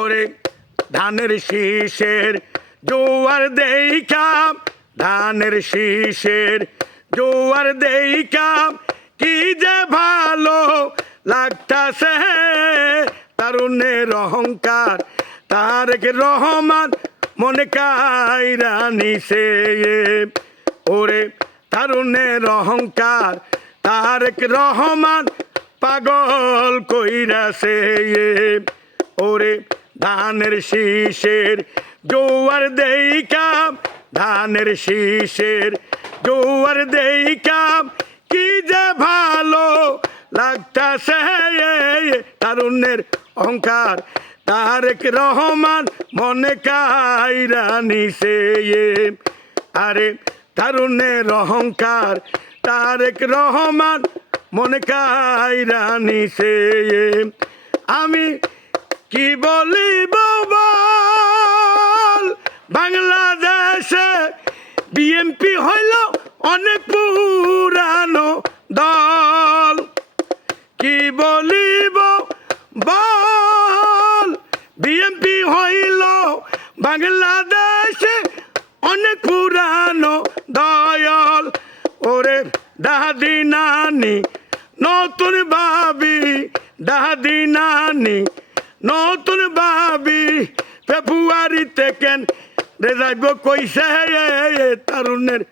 ওরে ধানের শীষের জোয়ার দেইখা, ধানের শীষের জোয়ার দেইখা কি যে ভালো লাগতাছে। তারুণের অহংকার তারেক রহমান মনে কাইরা নিছে। ওরে তারুণের অহংকার তারেক রহমান পাগল কইরাছে। ওরে ধানের শীষের জোয়ার দেইখা, ধানের শীষের জোয়ার দেইখা কি যে ভালো লাগতাছে। তারুণের অহংকার তারেক রহমান মনে কাইরা নিছে। আরে তারুণের অহংকার তারেক রহমান মনে কাইরা নিছে। আমি কি বলিব বল, বাংলাদেশে বিএনপি হইল অনেক পুরানো দল। কি বলিব বল, বিএনপি হইল বাংলাদেশে অনেক পুরানো দল। ওরে দাদি নানি নতুন ভাবি, দাদি নানি নতুন ভাবি ফেব্রুয়ারিতে কেন রে যাইব কইছে। তারুণের